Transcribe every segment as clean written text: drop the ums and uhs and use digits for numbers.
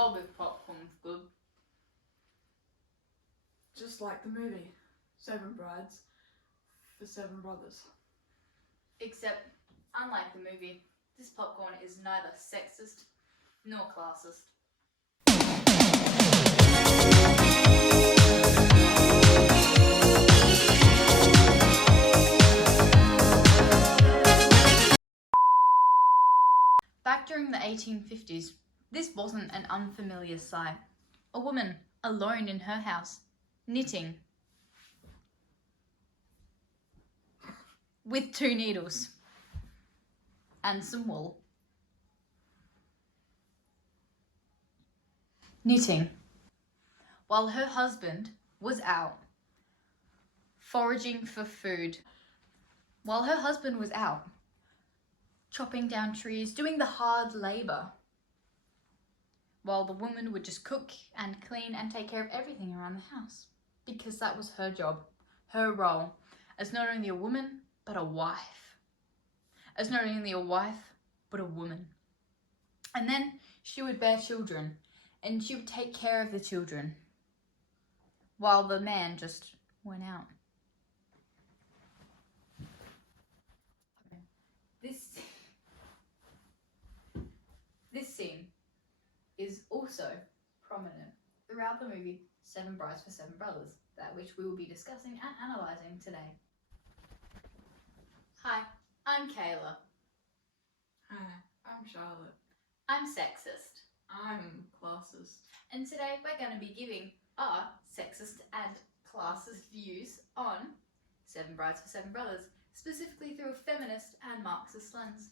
God, this popcorn's good. Just like the movie, 7 Brides for 7 Brothers. Except, unlike the movie, this popcorn is neither sexist nor classist. Back during the 1850s, this wasn't an unfamiliar sight. A woman alone in her house, knitting, with 2 needles and some wool. Knitting, while her husband was out foraging for food. While her husband was out chopping down trees, doing the hard labour, while the woman would just cook and clean and take care of everything around the house, because that was her job, her role, as not only a woman, but a wife. As not only a wife, but a woman. And then she would bear children, and she would take care of the children, while the man just went out. This scene is also prominent throughout the movie 7 Brides for 7 Brothers, that which we will be discussing and analysing today. Hi, I'm Kayla. Hi, I'm Charlotte. I'm sexist. I'm classist. And today we're going to be giving our sexist and classist views on 7 Brides for 7 Brothers, specifically through a feminist and Marxist lens.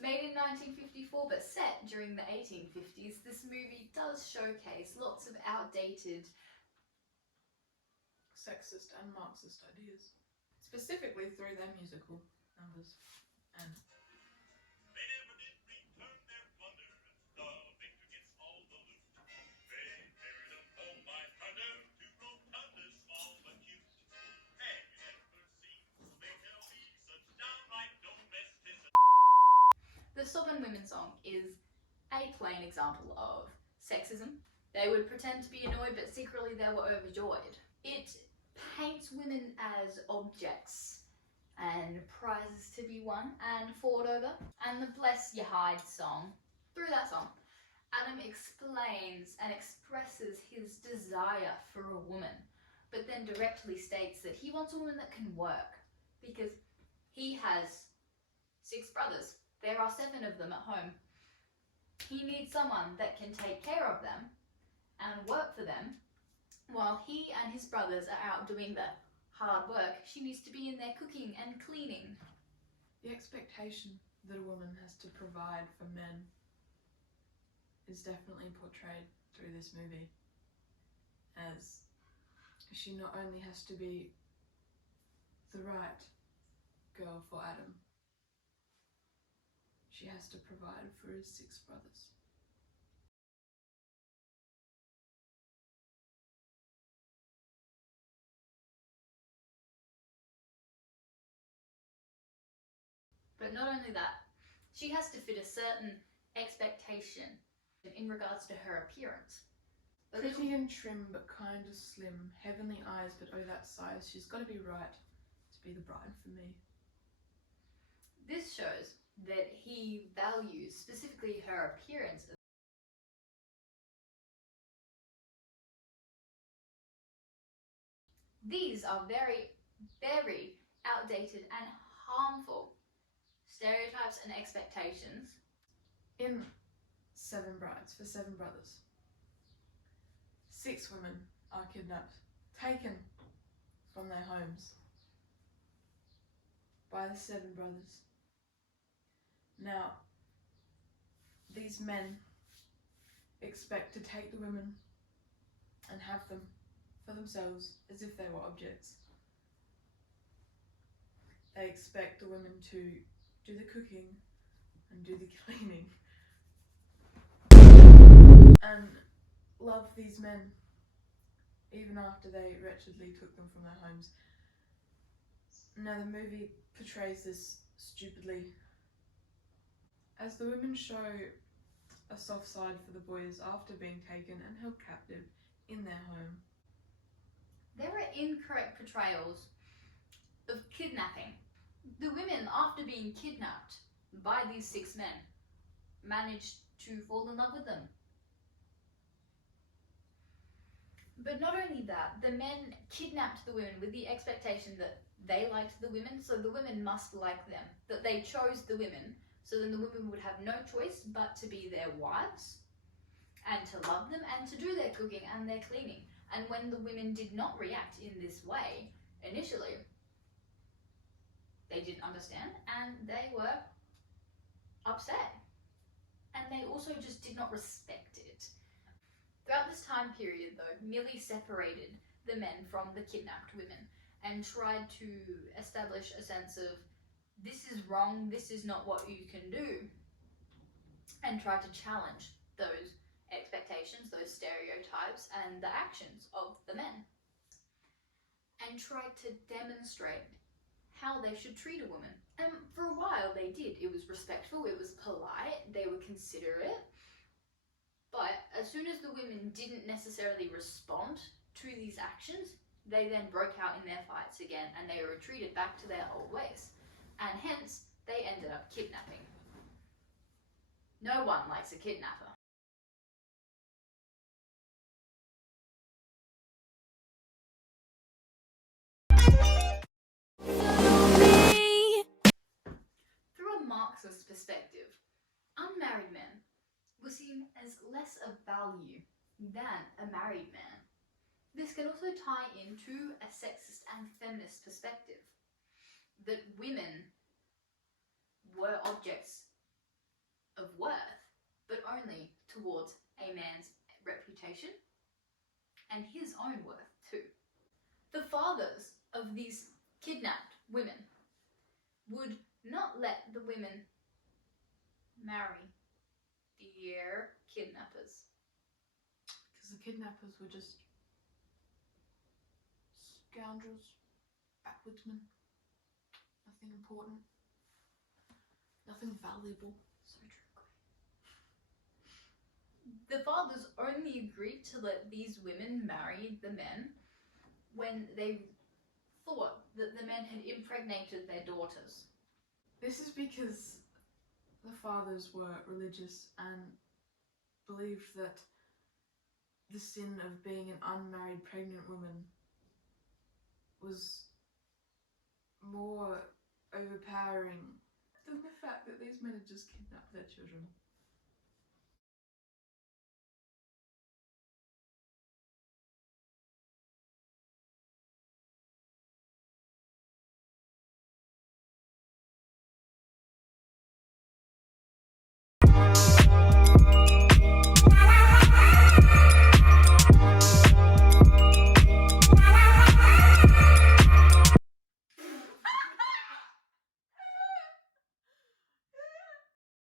Made in 1954 but set during the 1850s, this movie does showcase lots of outdated sexist and Marxist ideas, specifically through their musical numbers. And they never did return their plunder, the victor gets all the loot. They carried them home by thunder, 2 rotunda, small but cute. And you never seen they tell me such downright domesticity. The Sovereign Women song is a plain example of sexism. They would pretend to be annoyed, but secretly they were overjoyed. It paints women as objects and prizes to be won and fought over. And the Bless Your Hide song, through that song, Adam explains and expresses his desire for a woman, but then directly states that he wants a woman that can work, because he has 6 brothers. There are 7 of them at home. He needs someone that can take care of them and work for them, while he and his brothers are out doing the hard work. She needs to be in there cooking and cleaning. the expectation that a woman has to provide for men is definitely portrayed through this movie, as she not only has to be the right girl for Adam, she has to provide for his 6 brothers. But not only that, she has to fit a certain expectation in regards to her appearance. Pretty and trim, but kind of slim, heavenly eyes, but oh that size. She's got to be right to be the bride for me. This shows that he values specifically her appearance. These are very, very outdated and harmful stereotypes and expectations. In 7 Brides for 7 Brothers, 6 women are kidnapped, taken from their homes by the 7 brothers. Now, these men expect to take the women and have them for themselves as if they were objects. They expect the women to do the cooking and do the cleaning and love these men even after they wretchedly took them from their homes. Now the movie portrays this stupidly, as the women show a soft side for the boys after being taken and held captive in their home. There are incorrect portrayals of kidnapping. The women, after being kidnapped by these 6 men, managed to fall in love with them. But not only that, the men kidnapped the women with the expectation that they liked the women, so the women must like them, that they chose the women, so then the women would have no choice but to be their wives and to love them and to do their cooking and their cleaning. And when the women did not react in this way initially, they didn't understand and they were upset. And they also just did not respect it. Throughout this time period though, Millie separated the men from the kidnapped women and tried to establish a sense of, this is wrong, this is not what you can do, and tried to challenge those expectations, those stereotypes and the actions of the men, and tried to demonstrate how they should treat a woman. And for a while they did. It was respectful, it was polite, they were considerate. But as soon as the women didn't necessarily respond to these actions, they then broke out in their fights again and they retreated back to their old ways. And hence, they ended up kidnapping. No one likes a kidnapper. Through a Marxist perspective, unmarried men were seen as less of value than a married man. This can also tie into a sexist and feminist perspective, that women were objects of worth, but only towards a man's reputation and his own worth too. The fathers of these kidnapped women would not let the women marry their kidnappers. Because the kidnappers were just scoundrels, backwoodsmen, nothing important, nothing valuable. So true. The fathers only agreed to let these women marry the men when they thought that the men had impregnated their daughters. This is because the fathers were religious and believed that the sin of being an unmarried pregnant woman was more overpowering than the fact that these men had just kidnapped their children.